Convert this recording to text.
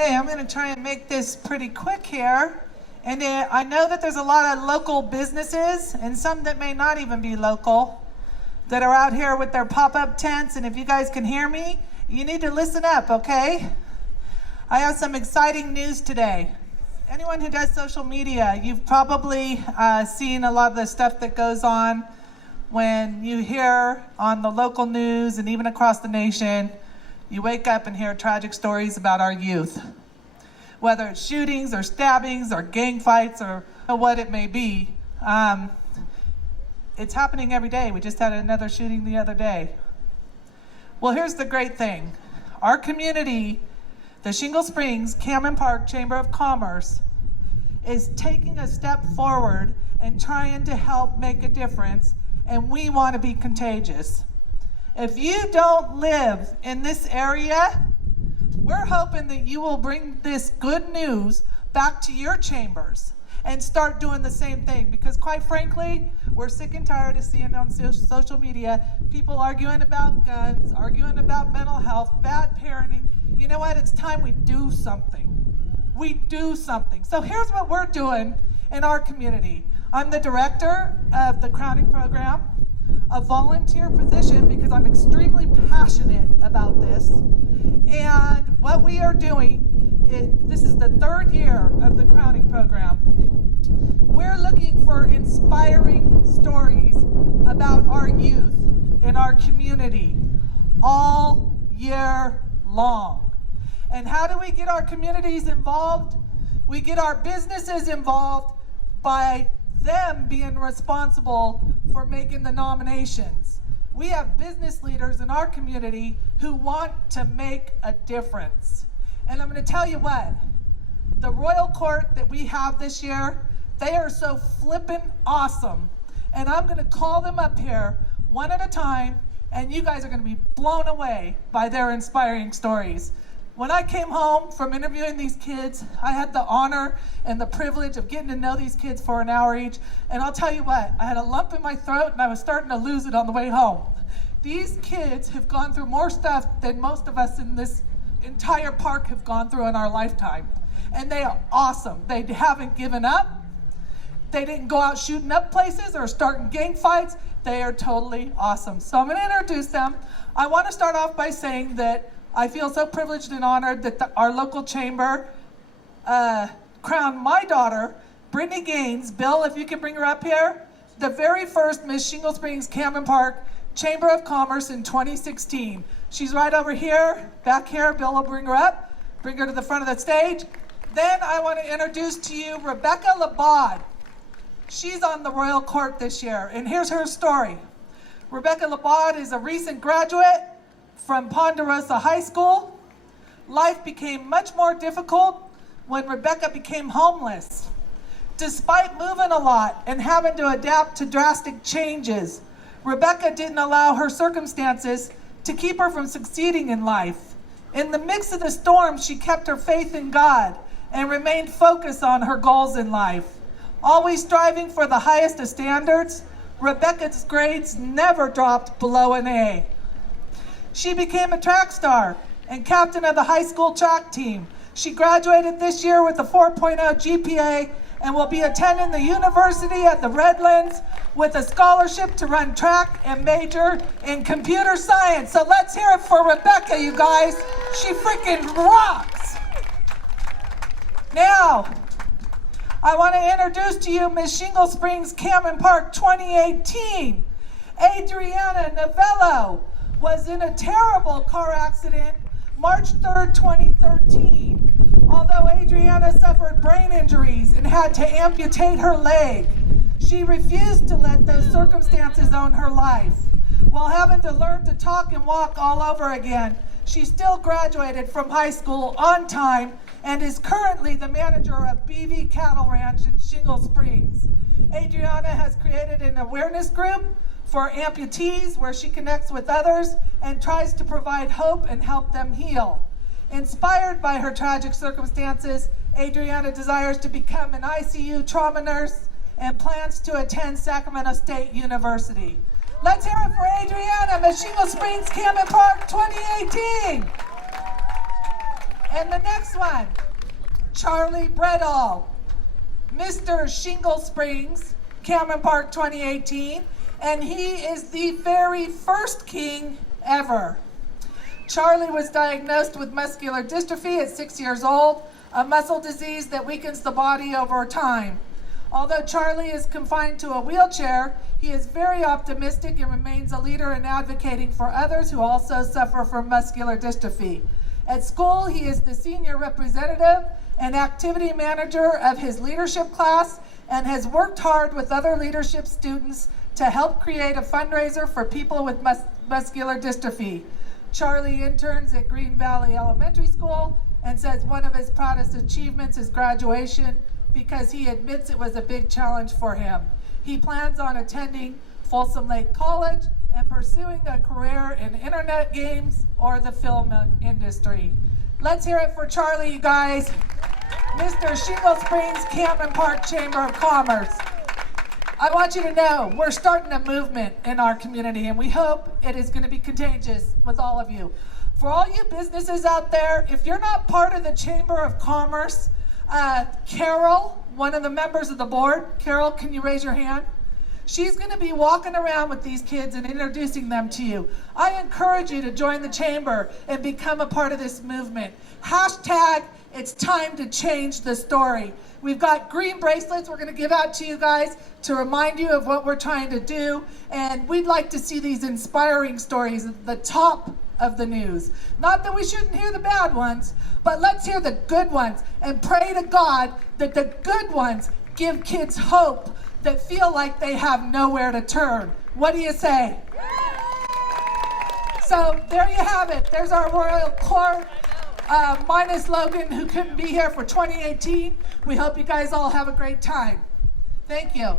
Okay, I'm going to try and make this pretty quick here. And I know that there's a lot of local businesses and some that may not even be local that are out here with their pop-up tents. And if you guys can hear me, you need to listen up, okay? I have some exciting news today. Anyone who does social media, you've probably seen a lot of the stuff that goes on when you hear on the local news and even across the nation, you wake up and hear tragic stories about our youth. Whether it's shootings or stabbings or gang fights or what it may be, it's happening every day. We just had another shooting the other day. Well, here's the great thing. Our community, the Shingle Springs Cannon Park Chamber of Commerce, is taking a step forward and trying to help make a difference, and we want to be contagious. If you don't live in this area, we're hoping that you will bring this good news back to your chambers and start doing the same thing, because quite frankly, we're sick and tired of seeing on social media people arguing about guns, arguing about mental health, bad parenting. You know what? It's time we do something. We do something. So here's what we're doing in our community. I'm the director of the Crowning Program, a volunteer position because I'm extremely passionate about this. And what we are doing, this is the third year of the Crowning Program. We're looking for inspiring stories about our youth in our community all year long. And how do we get our communities involved? We get our businesses involved by them being responsible for making the nominations. We have business leaders in our community who want to make a difference. And I'm going to tell you what, the Royal Court that we have this year, they are so flippin' awesome. And I'm going to call them up here one at a time, and you guys are going to be blown away by their inspiring stories. When I came home from interviewing these kids, I had the honor and the privilege of getting to know these kids for an hour each. And I'll tell you what, I had a lump in my throat and I was starting to lose it on the way home. These kids have gone through more stuff than most of us in this entire park have gone through in our lifetime. And they are awesome. They haven't given up. They didn't go out shooting up places or starting gang fights. They are totally awesome. So I'm going to introduce them. I want to start off by saying that I feel so privileged and honored that our local chamber crowned my daughter, Brittany Gaines. Bill, if you could bring her up here, the very first Miss Shingle Springs Cannon Park Chamber of Commerce in 2016. She's right over here, back here. Bill will bring her up, bring her to the front of the stage. Then I want to introduce to you Rebecca Labad. She's on the Royal Court this year, and here's her story. Rebecca Labad is a recent graduate from Ponderosa High School. Life became much more difficult when Rebecca became homeless. Despite moving a lot and having to adapt to drastic changes, Rebecca didn't allow her circumstances to keep her from succeeding in life. In the midst of the storm, she kept her faith in God and remained focused on her goals in life. Always striving for the highest of standards, Rebecca's grades never dropped below an A. She became a track star and captain of the high school track team. She graduated this year with a 4.0 GPA and will be attending the University at the Redlands with a scholarship to run track and major in computer science. So let's hear it for Rebecca, you guys. She freaking rocks. Now, I want to introduce to you Miss Shingle Springs Cannon Park 2018. Adriana Novello was in a terrible car accident March 3rd, 2013. Although Adriana suffered brain injuries and had to amputate her leg, she refused to let those circumstances own her life. While having to learn to talk and walk all over again, she still graduated from high school on time and is currently the manager of BV Cattle Ranch in Shingle Springs. Adriana has created an awareness group for amputees where she connects with others and tries to provide hope and help them heal. Inspired by her tragic circumstances, Adriana desires to become an ICU trauma nurse and plans to attend Sacramento State University. Let's hear it for Adriana, Miss Shingle Springs Cannon Park 2018. And the next one, Charlie Bredall, Mr. Shingle Springs, Cameron Park 2018, and he is the very first king ever. Charlie was diagnosed with muscular dystrophy at 6 years old, a muscle disease that weakens the body over time. Although Charlie is confined to a wheelchair, he is very optimistic and remains a leader in advocating for others who also suffer from muscular dystrophy. At school, he is the senior representative and activity manager of his leadership class and has worked hard with other leadership students to help create a fundraiser for people with muscular dystrophy. Charlie interns at Green Valley Elementary School and says one of his proudest achievements is graduation because he admits it was a big challenge for him. He plans on attending Folsom Lake College and pursuing a career in internet games or the film industry. Let's hear it for Charlie, you guys. Mr. Shingle Springs, Cameron Park Chamber of Commerce. I want you to know we're starting a movement in our community, and we hope it is going to be contagious with all of you. For all you businesses out there, if you're not part of the Chamber of Commerce, Carol, one of the members of the board, Carol, can you raise your hand? She's going to be walking around with these kids and introducing them to you. I encourage you to join the chamber and become a part of this movement. Hashtag, it's time to change the story. We've got green bracelets we're going to give out to you guys to remind you of what we're trying to do. And we'd like to see these inspiring stories at the top of the news. Not that we shouldn't hear the bad ones, but let's hear the good ones and pray to God that the good ones give kids hope that feel like they have nowhere to turn. What do you say? So there you have it. There's our royal court, minus Logan, who couldn't be here for 2018. We hope you guys all have a great time. Thank you.